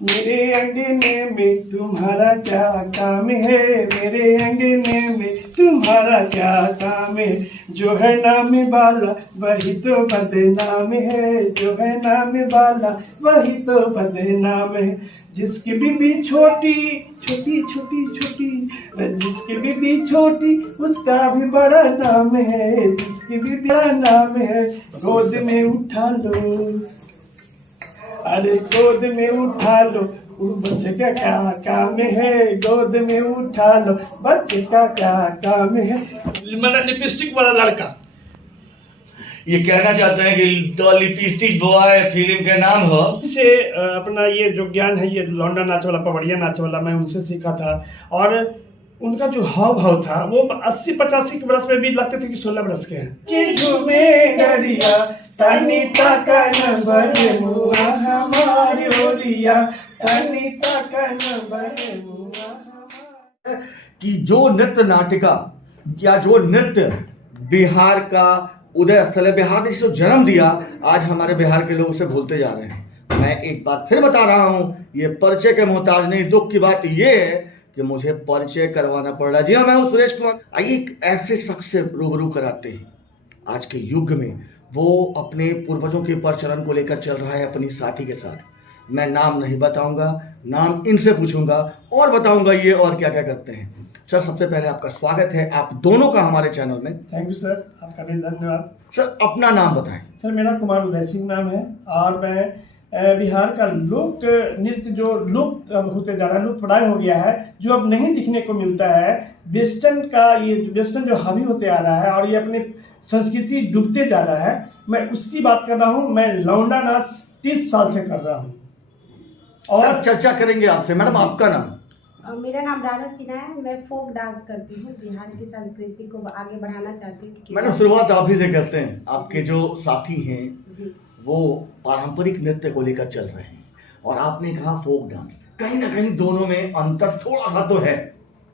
मेरे अंगने में तुम्हारा क्या काम है, मेरे अंगने में तुम्हारा क्या काम है। जो है नाम वाला वही तो बदनाम है, जो है नाम वाला वही तो बदनाम है। जिसकी बीबी छोटी छोटी छोटी छोटी, जिसकी बीबी छोटी उसका भी बड़ा नाम है, जिसकी भी बड़ा नाम है। गोद में उठा लो, अरे गोद में उठा लो, बच्चे का क्या काम है, गोद में उठा लो, बच्चे का क्या काम है। मतलब लिपस्टिक वाला लड़का ये कहना चाहते हैं कि द लिपस्टिक बॉय फिल्म का नाम हो से अपना ये जो ज्ञान है, ये लौंडा नाच वाला, पवड़िया नाच वाला, मैं उनसे सीखा था। और उनका जो हाव भाव था वो 80-85 के बरस में भी लगते थे कि 16 बरस के हैं। कि झूमे डरिया तनिता का नंबर मुआ हमारी ओरिया, तनिता का नंबर मुआ हमारी। कि जो नृत्य नाटिका या जो नृत्य बिहार का उदय स्थल है, बिहार ने जिसको जन्म दिया, आज हमारे बिहार के लोग उसे भूलते जा रहे हैं। मैं एक बात फिर बता रहा हूं, ये परिचय के मोहताज नहीं। दुख की बात ये है कि मुझे परिचय करवाना पड़ रहा है। जी हाँ, मैं हूं सुरेश कुमार। आइए एक ऐसे शख्स से रूबरू कराते हैं आज के युग में, वो अपने पूर्वजों के प्रचलन को लेकर चल रहा है अपनी साथी के साथ। मैं नाम नहीं बताऊंगा, नाम इनसे पूछूंगा और बताऊंगा ये और क्या क्या करते हैं। सर, सबसे पहले आपका स्वागत है आप दोनों का हमारे चैनल में। थैंक यू सर, आपका भी धन्यवाद। सर, अपना नाम बताएं। सर, मेरा कुमार उदय सिंह नाम है और मैं बिहार का लोक नृत्य जो लुप्त होते जा रहा है, लुप्त प्राय हो गया है, जो अब नहीं दिखने को मिलता है, वेस्टर्न का, ये वेस्टर्न जो हावी होते आ रहा है और ये अपने संस्कृति डूबते जा रहा है, मैं उसकी बात कर रहा हूँ। मैं लौंडा नाच 30 साल से कर रहा हूँ। और सर, चर्चा करेंगे आपसे। मैडम, आपका नाम? मेरा नाम राधा सिन्हा है। मैं फोक डांस करती हूँ, बिहार की संस्कृति को आगे बढ़ाना चाहती हूँ। मैडम, शुरुआत आप ही से करते हैं। आपके जो साथी हैं जी, वो पारंपरिक नृत्य को लेकर चल रहे हैं और आपने कहा फोक डांस। कहीं ना कहीं दोनों में अंतर थोड़ा सा तो है।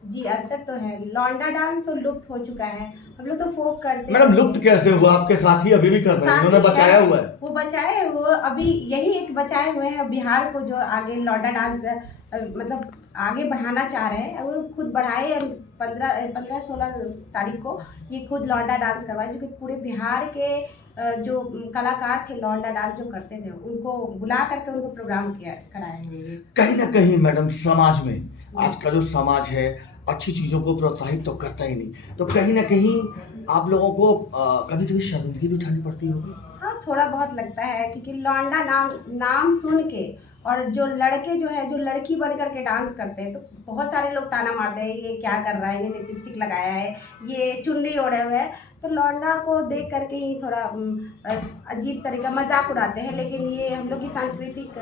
जी, अंतर तो है। लौंडा डांस तो लुप्त हो चुका है, हम लोग तो फोक करते हैं। मैडम, लुप्त कैसे हुआ? आपके साथी अभी भी कर रहे हैं, उन्होंने बचाया हुआ है। वो बचाए, वो अभी यही एक बचाए हुए हैं बिहार को, जो आगे लौंडा डांस मतलब आगे बढ़ाना चाह रहे हैं। वो खुद बढ़ाए। 15-16 तारीख को ये खुद लौंडा डांस करवाए, जो कि पूरे बिहार के जो कलाकार थे लौंडा डांस जो करते थे, उनको बुला करके उनको प्रोग्राम किया कराए हैं। कहीं ना कहीं मैडम, समाज में आज का जो समाज है अच्छी चीज़ों को प्रोत्साहित तो करता ही नहीं, तो कहीं ना कहीं आप लोगों को कभी कभी शर्मिंदगी भी उठानी पड़ती होगी। हाँ, थोड़ा बहुत लगता है, क्योंकि लौंडा नाम सुन के और जो लड़के जो है, जो लड़की बन करके डांस करते हैं, तो बहुत सारे लोग ताना मारते हैं, ये क्या कर रहा है, ये लिपस्टिक लगाया है, ये चुन्नी ओढ़े हुए है। तो लौंडा को देख करके ही थोड़ा अजीब तरीका मजाक उड़ाते हैं। लेकिन ये हम लोग की सांस्कृतिक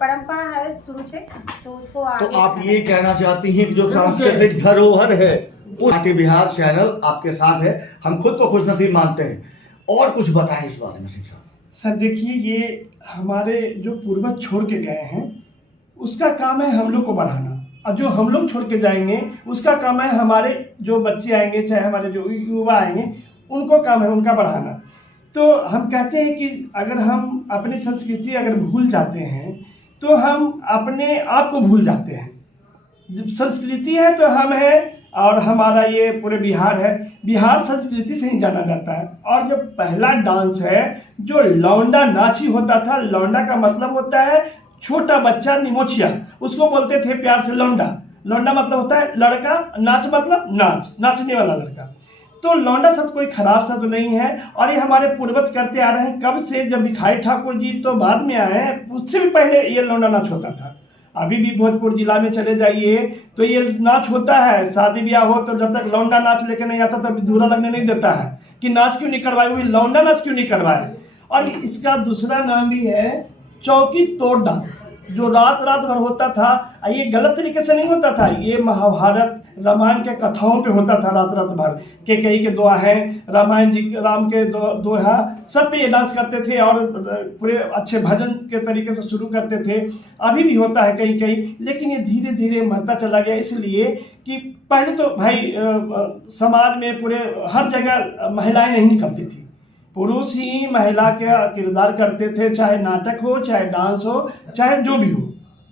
परंपरा है शुरू से, तो उसको तो आगे आप ये कहना चाहती हैं कि जो सांस्कृतिक धरोहर है वो नाट्य बिहार चैनल आपके साथ है, हम खुद को खुशनसीब मानते हैं। और कुछ बताएं इस बारे में सिंह साहब। सर देखिए, ये हमारे जो पूर्वज छोड़ के गए हैं उसका काम है हम लोग को बढ़ाना, और जो हम लोग छोड़ के जाएंगे उसका काम है हमारे जो बच्चे आएंगे, चाहे हमारे जो युवा आएंगे, उनको काम है उनका बढ़ाना। तो हम कहते हैं कि अगर हम अपनी संस्कृति अगर भूल जाते हैं तो हम अपने आप को भूल जाते हैं। जब संस्कृति है तो हम हैं, और हमारा ये पूरे बिहार है, बिहार संस्कृति से ही जाना जाता है। और जो पहला डांस है जो लौंडा नाच ही होता था, लौंडा का मतलब होता है छोटा बच्चा, निमोछिया, उसको बोलते थे प्यार से लौंडा। लौंडा मतलब होता है लड़का, नाच मतलब नाच, नाचने वाला लड़का। तो लौंडा शब्द कोई खराब शब्द नहीं है, और ये हमारे पूर्वज करते आ रहे हैं कब से। जब भिखारी ठाकुर जी तो बाद में आए हैं, उससे भी पहले ये लौंडा नाच होता था। अभी भी भोजपुर जिला में चले जाइए तो ये नाच होता है। शादी ब्याह हो तो जब तक लौंडा नाच लेके नहीं आता तब धूरा लगने नहीं देता है कि नाच क्यों नहीं करवाए, हुई लौंडा नाच क्यों नहीं करवाए। और इसका दूसरा नाम भी है चौकी तोड़ डांस, जो रात भर होता था। ये गलत तरीके से नहीं होता था, ये महाभारत रामायण के कथाओं पे होता था रात भर। कैकेयी के दोहा है, रामायण जी राम के दोहा, सब पे ये डांस करते थे और पूरे अच्छे भजन के तरीके से शुरू करते थे। अभी भी होता है कहीं कहीं, लेकिन ये धीरे धीरे मरता चला गया, इसलिए कि पहले तो भाई समाज में पूरे हर जगह महिलाएं नहीं निकलती थी, पुरुष ही महिला का किरदार करते थे, चाहे नाटक हो, चाहे डांस हो, चाहे जो भी हो।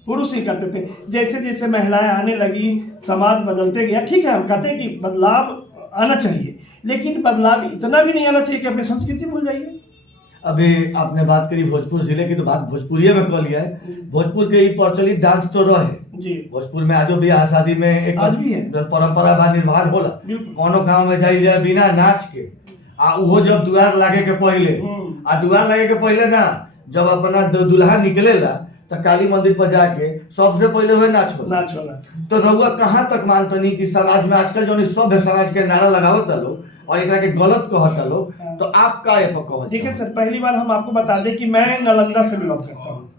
पुरुष ही करते थे। जैसे जैसे महिलाएं आने लगी, समाज बदलते गया। ठीक है, हम कहते हैं कि बदलाव आना चाहिए, लेकिन बदलाव इतना भी नहीं आना चाहिए कि अपनी संस्कृति भूल जाइए। अभी आपने बात करी भोजपुर जिले की, तो बात भोजपुरिया में कर लिया है। भोजपुर के ही प्रचलित डांस तो रहे जी। भोजपुर में आजो भी शादी में एक आज भी है परंपरा बा, निर्माण होला। कोनो गांव में जाइल जाए बिना नाच के, आ वो जब दुआर लागे के पहले, आ दुआर लागे के पहले ना, जब अपना दुल्हा निकलेला तो काली मंदिर पर जाके सबसे पहले हुए नाच होला। तो रउआ कहाँ तक मानतनी कि समाज में आजकल जो सभ्य समाज के नारा लगावत लोग और एक के गलत कहता लोग, तो आप का ये कहो? देखिए सर, पहली बार हम आपको बता दें कि मैं नालंदा से बिलोंग करता हूँ।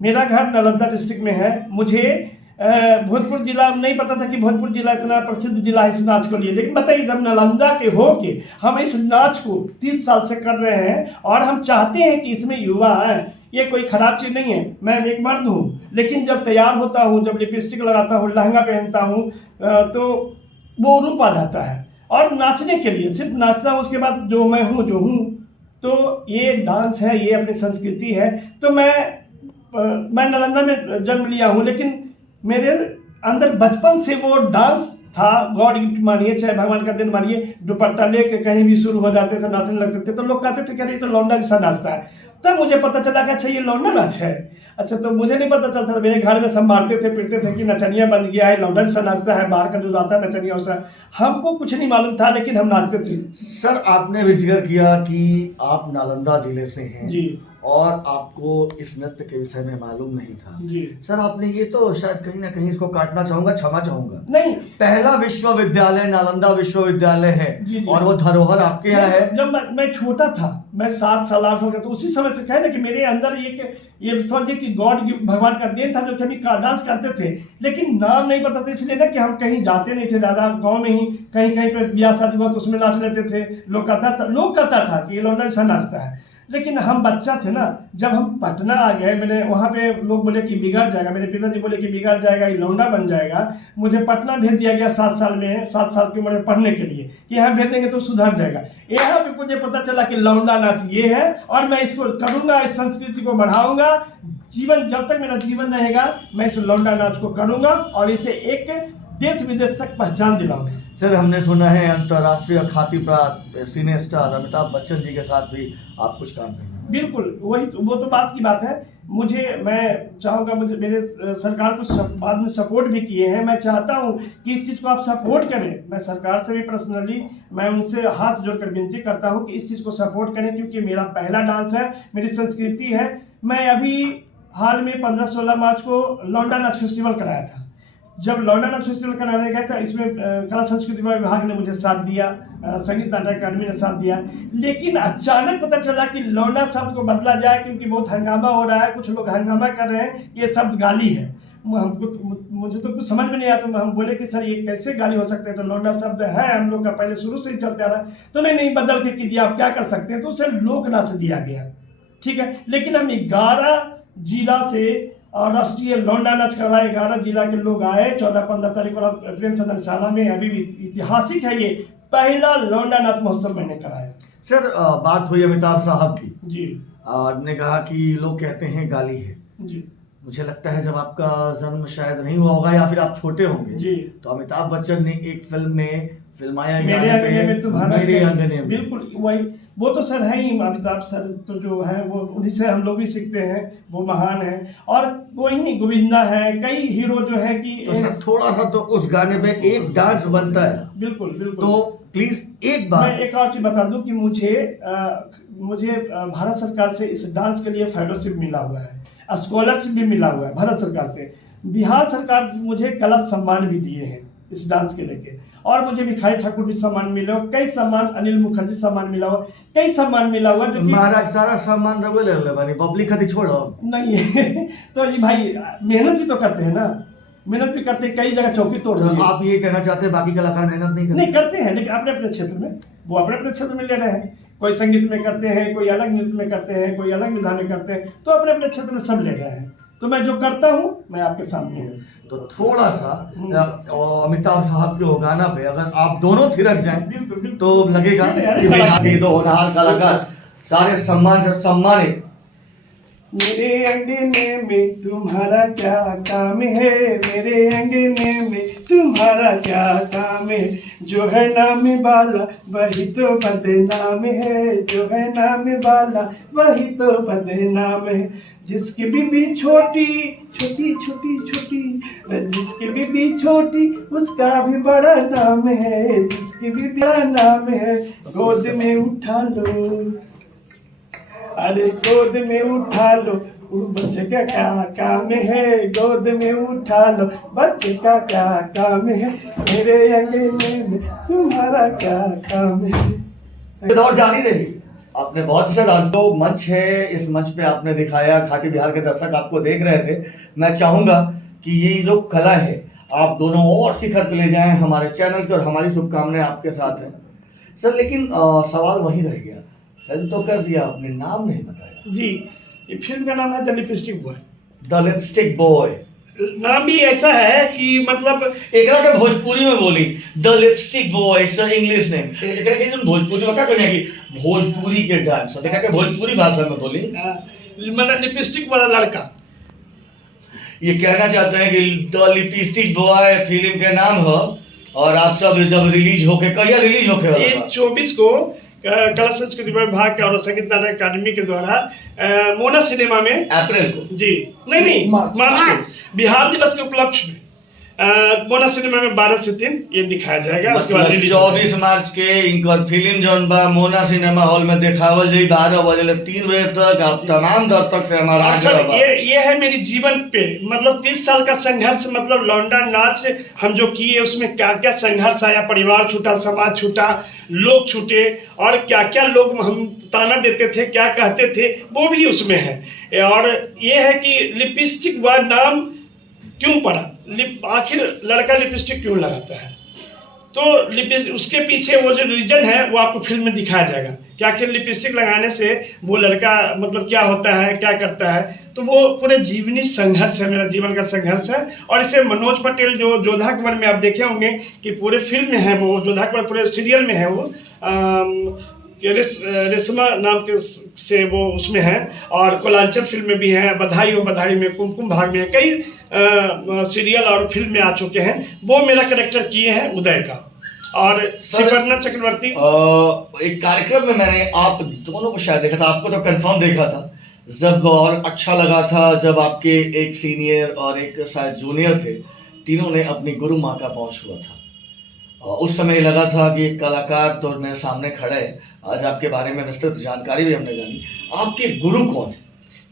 मेरा घर नालंदा डिस्ट्रिक्ट में है। मुझे भोजपुर जिला नहीं पता था कि भोजपुर जिला इतना प्रसिद्ध जिला है इस नाच को लिए, लेकिन बताइए जब नालंदा के हो के हम इस नाच को 30 साल से कर रहे हैं और हम चाहते हैं कि इसमें युवा आए, ये कोई खराब चीज़ नहीं है। मैं एक मर्द हूँ, लेकिन जब तैयार होता हूँ, जब लिपस्टिक लगाता हूँ, लहंगा पहनता हूँ, तो वो रूप आ जाता है। और नाचने के लिए सिर्फ नाचना, उसके बाद जो मैं हूँ जो हूँ, तो ये डांस है, ये अपनी संस्कृति है। तो मैं नालंदा में जन्म लिया हूँ, लेकिन मेरे अंदर बचपन से वो डांस था। गॉड गिफ्ट मानिए, चाहे भगवान का दिन मानिए। दुपट्टा लेके कहीं भी शुरू हो जाते थे, नाचने लगते थे, तो लोग कहते थे कि ये तो लौंडा जैसा नाचता है। तब मुझे पता चला कि अच्छा ये लौंडा नाच है। अच्छा, तो मुझे नहीं पता चलता, मेरे घर में सब मारते थे, पीटते थे कि नचनिया बन गया है, लौंडा जैसा नाचता है, बाहर का जो आता है नचनिया उसका। हमको कुछ नहीं मालूम था, लेकिन हम नाचते थे। सर, आपने भी जिक्र किया कि आप नालंदा जिले से हैं जी, और आपको इस नृत्य के विषय में मालूम नहीं था जी। सर, आपने ये तो शायद कहीं ना कहीं इसको काटना चाहूंगा, क्षमा चाहूंगा, नहीं, पहला विश्वविद्यालय नालंदा विश्वविद्यालय है। जी, जी। और वो धरोहर आपके यहाँ है। जब मैं छोटा था, मैं 7 साल 8 साल का, तो उसी समय से कहे ना कि मेरे अंदर ये समझिए कि गॉड भगवान का देन था, जो कभी डांस करते थे, लेकिन नाम नहीं पता था। इसलिए ना कि हम कहीं जाते नहीं थे, ज़्यादा गाँव में ही कहीं कहीं पे ब्याह शादी हुआ तो उसमें नाच लेते थे। लोग कहता था कि ये लौंडा ऐसा नाचता है। लेकिन हम बच्चा थे ना, जब हम पटना आ गए, मैंने वहाँ पे लोग बोले कि बिगड़ जाएगा, मेरे पिताजी बोले कि बिगड़ जाएगा, ये लौंडा बन जाएगा। मुझे पटना भेज दिया गया 7 साल की उम्र में पढ़ने के लिए, कि यहाँ भेज देंगे तो सुधर जाएगा। यहाँ पे मुझे पता चला कि लौंडा नाच ये है, और मैं इसको करूँगा, इस संस्कृति को बढ़ाऊँगा। जीवन, जब तक मेरा जीवन रहेगा, मैं इस लौंडा नाच को करूँगा और इसे एक देश विदेश तक पहचान दिलाऊंगा। सर, हमने सुना है अंतर्राष्ट्रीय ख्याति प्राप्त सिने स्टार अमिताभ बच्चन जी के साथ भी आप कुछ काम करेंगे। बिल्कुल, वो तो बात की बात है। मैं चाहूँगा, मुझे मेरे सरकार कुछ बाद में सपोर्ट भी किए हैं। मैं चाहता हूँ कि इस चीज़ को आप सपोर्ट करें। मैं सरकार से भी पर्सनली मैं उनसे हाथ जोड़कर विनती करता हूँ कि इस चीज़ को सपोर्ट करें, क्योंकि मेरा पहला डांस है, मेरी संस्कृति है। मैं अभी हाल में 15-16 मार्च को लौंडा नाच फेस्टिवल कराया था। जब लौंडा नाच फेस्टिवल कराने गया था, इसमें कला संस्कृति विभाग ने मुझे साथ दिया, संगीत नाटक अकादमी ने साथ दिया। लेकिन अचानक पता चला कि लौंडा शब्द को बदला जाए, क्योंकि बहुत हंगामा हो रहा है, कुछ लोग हंगामा कर रहे हैं, ये शब्द गाली है। मुझे तो कुछ समझ में नहीं आया। तो हम बोले कि सर ये कैसे गाली हो सकते हैं, तो लौंडा शब्द है हम लोग का पहले शुरू से ही चलते आ रहा है। तो नहीं बदल के कीजिए, आप क्या कर सकते हैं, तो उसे लोक नाच दिया गया। ठीक है, लेकिन हम 11 जिला से और राष्ट्रीय लौंडा नाच करवाए, 11 जिला के लोग आए। 14-15 तारीख को प्रेमचंद शाला में, अभी भी ऐतिहासिक है, ये पहला लौंडा नाच महोत्सव मैंने कराया। सर, बात हुई अमिताभ साहब की जी, ने कहा कि लोग कहते हैं गाली है जी। मुझे लगता है जब आपका जन्म शायद नहीं हुआ होगा या फिर आप छोटे होंगे जी, तो अमिताभ बच्चन ने एक फिल्म में फिल्माया मेरे अंगने में तुम्हारा, मेरे अंगने में। बिल्कुल वही, वो तो सर है ही। अमिताभ सर तो जो है वो उन्हीं से हम लोग भी सीखते हैं, वो महान है। और वही नहीं, गोविंदा है, कई हीरो जो है कि तो सर थोड़ा सा तो उस गाने पे एक डांस बनता है। बिल्कुल बिल्कुल। तो प्लीज एक बार मैं एक और चीज बता दूं कि मुझे भारत सरकार से इस डांस के लिए फेलोशिप मिला हुआ है, स्कॉलरशिप भी मिला हुआ है भारत सरकार से। बिहार सरकार मुझे कला सम्मान भी दिए हैं इस डांस के लेके, और मुझे भिखारी ठाकुर भी सम्मान मिला हुआ, कई सम्मान, अनिल मुखर्जी सम्मान मिला हुआ, कई सम्मान मिला हुआ। जो महाराज सारा सम्मान रवे ले ले बानी, पब्लिक खाती छोड़ो नहीं है। तो ये भाई मेहनत भी तो करते हैं ना, मेहनत भी करते हैं, कई जगह चौकी तोड़ तो आप ये कहना चाहते हैं बाकी कलाकार मेहनत नहीं करते हैं, लेकिन अपने अपने क्षेत्र में वो अपने क्षेत्र में ले रहे हैं। कोई संगीत में करते हैं, कोई अलग नृत्य में करते हैं, कोई अलग विधा में करते हैं, तो अपने अपने क्षेत्र में सब ले रहे हैं। तो मैं जो करता हूँ मैं आपके सामने हूँ। तो थोड़ा सा अमिताभ साहब के वो गाना पे अगर आप दोनों थिरक जाएं तो लगेगा कि भाई दो होनहार कलाकार सारे सम्मान से सम्मानित। मेरे अंगने में तुम्हारा क्या काम है, मेरे अंगने में तुम्हारा क्या काम है, जो है नाम वाला वही तो बदनाम है, जो है नाम वाला वही तो बदनाम है, जिसकी बीबी छोटी छोटी छोटी छोटी, जिसकी बीबी छोटी उसका भी बड़ा नाम है, जिसकी भी बड़ा नाम है, गोद में उठा लो, अरे गोद में उठा लो, बच्चे का क्या काम है, गोद में उठा लो, बच्चे का क्या काम है, मेरे अंगने में तुम्हारा क्या काम है। दौड़ जारी रही। आपने बहुत अच्छा डांस, तो मंच है, इस मंच पे आपने दिखाया, खाटी बिहार के दर्शक आपको देख रहे थे। मैं चाहूंगा कि ये जो कला है आप दोनों और शिखर पे ले जाएं हमारे चैनल की, और हमारी शुभकामनाएं आपके साथ हैं सर। लेकिन सवाल वही रह गया, फिल्म तो कर दिया आपने, नाम नहीं बताया। जी, ये फिल्म का नाम है the lipstick boy. The lipstick boy नाम भी ऐसा है कि मतलब एकरा के भोजपुरी में बोली the lipstick boy, it's English name. एकरा के जो भोजपुरी में का कहना कि भोजपुरी के डांस, देखा के भोजपुरी भाषा में बोली मतलब लिपस्टिक वाला लड़का। ये कहना चाहते हैं कि द लिपस्टिक बॉय फिल्म के नाम है, और आप सब जब रिलीज होके, कहिया रिलीज होके वाला ये बा? 24 को कला संस्कृति विभाग के और संगीत नाटक अकादमी के द्वारा मोना सिनेमा में, अप्रैल को जी नहीं मार्च को, बिहार दिवस के उपलक्ष्य में मोना सिनेमा में 12 से 3 ये दिखाया जाएगा। उसके बाद मतलब 24 मार्च के इनकर फिल्म जौन बा मोना सिनेमा हॉल में देखावल जाई 12 बजे 3 बजे तक। आप तमाम दर्शक से हमारा आग्रह बा। ये है मेरी जीवन पे मतलब 30 साल का संघर्ष, मतलब लौंडा नाच हम जो किए उसमें क्या क्या संघर्ष आया, परिवार छूटा, समाज छूटा, लोग छूटे, और क्या क्या लोग हम ताना देते थे, क्या कहते थे, वो भी उसमें है। और ये है कि लिपस्टिक व नाम क्यों पड़ा, आखिर लड़का लिपस्टिक क्यों लगाता है, तो उसके पीछे वो जो रीजन है वो आपको फिल्म में दिखाया जाएगा कि आखिर लिपस्टिक लगाने से वो लड़का मतलब क्या होता है, क्या करता है। तो वो पूरे जीवनी संघर्ष है, मेरा जीवन का संघर्ष है। और इसे मनोज पटेल जो जोधा अकबर में आप देखे होंगे कि पूरे फिल्म में है, वो जोधा अकबर पूरे सीरियल में है, वो रेशमा नाम के से वो उसमें है, और कोलांचल फिल्म में भी है, बधाई हो बधाई में, कुमकुम भाग में, कई सीरियल और फिल्म में आ चुके हैं। वो मेरा कैरेक्टर किए हैं उदय का। और शिवरना चक्रवर्ती एक कार्यक्रम में मैंने आप दोनों को शायद देखा था, आपको तो कंफर्म देखा था जब, और अच्छा लगा था जब आपके एक सीनियर और एक शायद जूनियर थे, तीनों ने अपनी गुरु माँ का पहुँच हुआ था। उस समय लगा था कि एक कलाकार तो मेरे सामने खड़ा है। आज आपके बारे में विस्तृत जानकारी भी हमने जानी। आपके गुरु कौन है?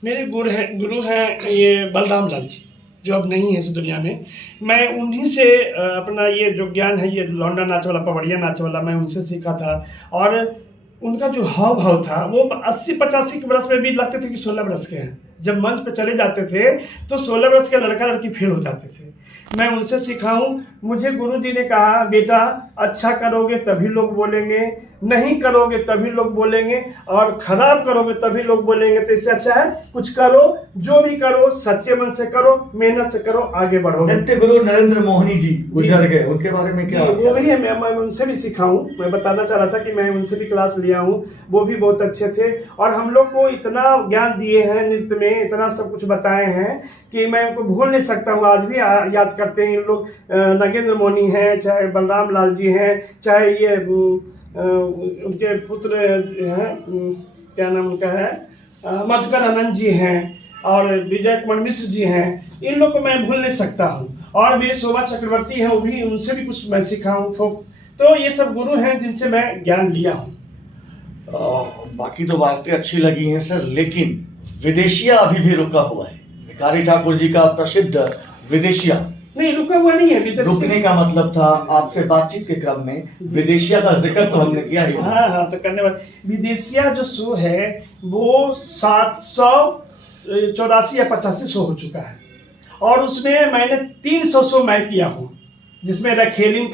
मेरे गुरु हैं ये बलराम लाल जी, जो अब नहीं है इस दुनिया में। मैं उन्हीं से अपना ये जो ज्ञान है, ये लौंडा नाच वाला, पवड़िया नाच वाला, मैं उनसे सीखा था। और उनका जो हाव भाव था वो 80-85 के बरस में भी लगते थे कि 16 बरस के हैं। जब मंच पे चले जाते थे तो 16 बरस के लड़का लड़की फेल हो जाते थे। मैं उनसे सीखा हूँ। मुझे गुरु जी ने कहा, बेटा अच्छा करोगे तभी लोग बोलेंगे, नहीं करोगे तभी लोग बोलेंगे, और खराब करोगे तभी लोग बोलेंगे। तो इससे अच्छा है कुछ करो, जो भी करो सच्चे मन से करो, मेहनत से करो, आगे बढ़ो। नित्य गुरु नरेंद्र मोहनी जी गुजर गए, उनके बारे में क्या? वो भी है, मैं उनसे भी सीखा हूँ। मैं बताना चाह रहा था कि मैं उनसे भी क्लास लिया हूँ, वो भी बहुत अच्छे थे। और हम लोग को इतना ज्ञान दिए हैं, नृत्य में इतना सब कुछ बताए हैं कि मैं उनको भूल नहीं सकता हूँ। आज भी याद करते हैं लोग। नागेंद्र मोहनी हैं, चाहे बलराम लाल जी हैं, चाहे ये उनके पुत्र हैं, क्या नाम उनका है, मधुकर आनंद जी हैं, और विजय कुमार मिश्र जी हैं। इन लोग को मैं भूल नहीं सकता हूँ। और भी शोभा चक्रवर्ती हैं, वो भी, उनसे भी कुछ मैं सीखा हूँ। तो ये सब गुरु हैं जिनसे मैं ज्ञान लिया हूँ। बाकी तो बातें अच्छी लगी हैं सर, लेकिन विदेशिया अभी भी रुका हुआ है। भिखारी ठाकुर जी का प्रसिद्ध विदेशिया नहीं रुका हुआ नहीं है। रुकने का मतलब था आपसे बातचीत के क्रम में विदेशिया का जिक्र तो हमने किया ही। हाँ, तो करने वाले विदेशिया जो शो है वो 784 या 85 शो हो चुका है, और उसमें मैंने 300 शो मैं किया हूँ, जिसमें रखेलिन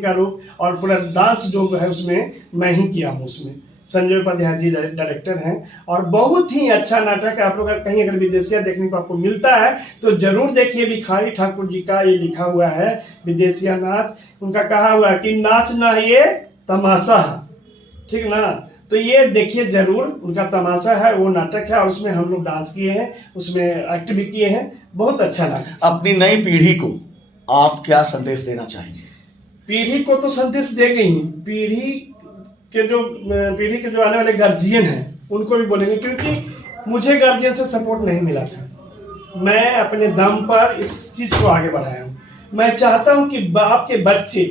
का रूप और पूरा डांस जो है उसमें मैं ही किया हूँ। उसमें संजय उपाध्याय जी डायरेक्टर हैं, और बहुत ही अच्छा नाटक है। आप लोग कहीं अगर विदेशिया देखने को आपको मिलता है तो जरूर देखिए। भिखारी ठाकुर जी का ये लिखा हुआ है विदेशिया नाच। उनका कहा हुआ है कि नाच ना ये तमाशा है, ठीक ना, तो ये देखिए जरूर, उनका तमाशा है, वो नाटक है और उसमें हम लोग डांस किए हैं, उसमें एक्ट भी किए हैं, बहुत अच्छा नाटक। अपनी नई पीढ़ी को आप क्या संदेश देना चाहेंगे? पीढ़ी को तो संदेश देंगे ही, पीढ़ी के जो आने वाले गार्जियन हैं उनको भी बोलेंगे, क्योंकि मुझे गार्जियन से सपोर्ट नहीं मिला था। मैं अपने दम पर इस चीज़ को आगे बढ़ाया हूँ। मैं चाहता हूँ कि आपके बच्चे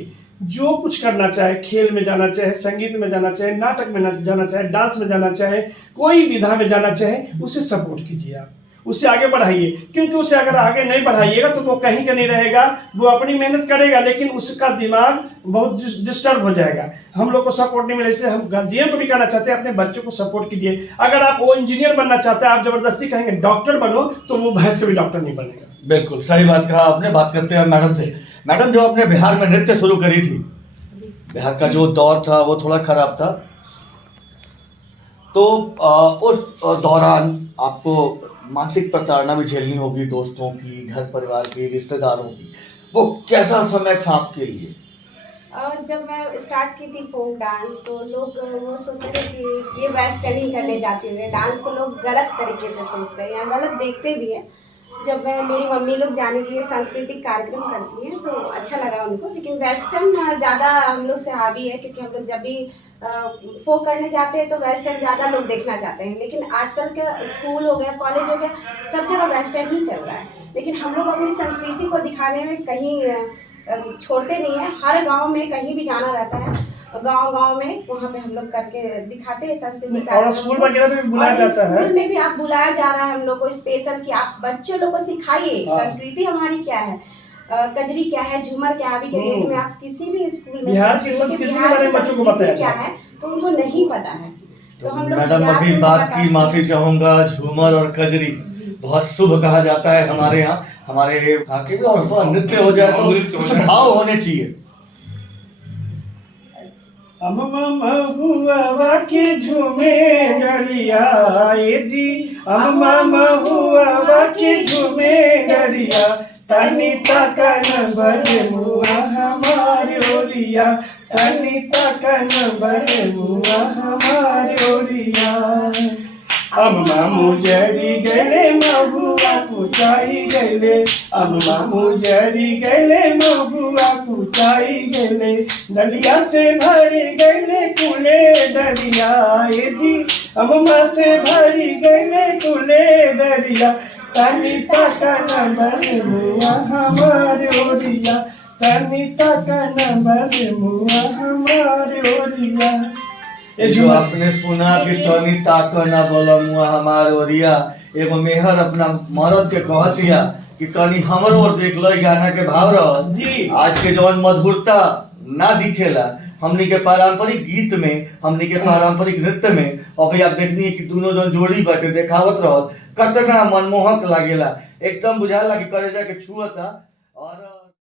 जो कुछ करना चाहे, खेल में जाना चाहे, संगीत में जाना चाहे, नाटक में जाना चाहे, डांस में जाना चाहे, कोई विधा में जाना चाहे, उसे सपोर्ट कीजिए आप, उससे आगे बढ़ाइए। क्योंकि उसे अगर आगे नहीं बढ़ाइएगा तो वो कहीं का नहीं रहेगा, वो अपनी मेहनत करेगा लेकिन उसका दिमाग बहुत डिस्टर्ब हो जाएगा। हम लोग को सपोर्ट नहीं मिले, इसलिए हम गार्जियन को भी कहना चाहते हैं अपने बच्चों को सपोर्ट कीजिए। अगर आप वो इंजीनियर बनना चाहते हैं, आप जबरदस्ती कहेंगे डॉक्टर बनो, तो वो वैसे भी डॉक्टर नहीं बनेगा। बिल्कुल सही बात कहा आपने। बात करते हैं मैडम से। मैडम, जो आपने बिहार में नृत्य शुरू करी थी, बिहार का जो दौर था वो थोड़ा खराब था, तो उस दौरान आपको मानसिक प्रताड़ना भी झेलनी होगी, दोस्तों की, घर परिवार की, रिश्तेदारों की। वो कैसा समय था आपके लिए? और जब मैं स्टार्ट की थी फोक डांस, तो लोग वो सोचते थे कि ये वेस्टर्न ही करने जाती है। डांस को लोग गलत तरीके से सोचते हैं या गलत देखते भी हैं। जब मेरी मम्मी लोग जाने के लिए सांस्कृतिक कार्यक्रम करती हैं तो अच्छा लगा उनको, लेकिन वेस्टर्न ज़्यादा हम लोग से हावी है, क्योंकि हम लोग जब भी फोक करने जाते हैं तो वेस्टर्न ज़्यादा लोग देखना चाहते हैं। लेकिन आजकल के स्कूल हो गया, कॉलेज हो गया, सब जगह वेस्टर्न ही चल रहा है। लेकिन हम लोग अपनी संस्कृति को दिखाने में कहीं छोड़ते नहीं हैं। हर गांव में कहीं भी जाना रहता है, गांव में वहाँ पे हम लोग करके दिखाते हैं संस्कृति। और स्कूल वगैरह में भी बुलाया जाता है, स्कूल में भी आप बुलाया जा रहा है हम लोग को स्पेशल, कि आप बच्चे लोग को सिखाइए संस्कृति हमारी क्या है, कजरी क्या है, झूमर क्या है। अभी के डेट में आप किसी भी स्कूल में बिहार की संस्कृति के बारे में बच्चों को बताया क्या है तो उनको नहीं पता है। तो हम लोग मैडम, अभी बात की माफी चाहूंगा, झूमर और कजरी बहुत शुभ कहा जाता है हमारे यहाँ। हमारे यहाँ के भी और थोड़ा नृत्य हो जाए तो कुछ भाव होने चाहिए। हुआ के झूमे डरिया जी, हुआ के झूमे डरिया, तनी तकन बड़ मुआ हमारे ओरिया, तनी तकन बड़ मुआ हमारे ओरिया। अब मामू जड़ी गले महुआ कुचाई गले, अब मामू जड़ी गले महुआ कुचाई गले, डलिया से भरी गले कुले डलिया जी, अब माँ से भरी गले कुले डलिया, तनी तकन बड़ मुआ हमारे ओरिया, तनी तकन बड़ मुआ हमारे ओरिया। ये जो आपने सुना कि टनी ताको ना बोला मुआ हमार ओरिया, एगो मेहर अपना मर्द के कह दिया कि टनी हमरो और देख लो गाना के भाव रहो जी। आज के जौन मधुरता ना दिखेला हमनी के पारंपरिक गीत में, हमनी के पारंपरिक नृत्य में, और भाई आप देखनी है कि दोनों जन जोड़ी बाटे देखावत रहो, कतना मनमोहक लागेला, एकदम बुझाला कि कलेजा के छुअता। और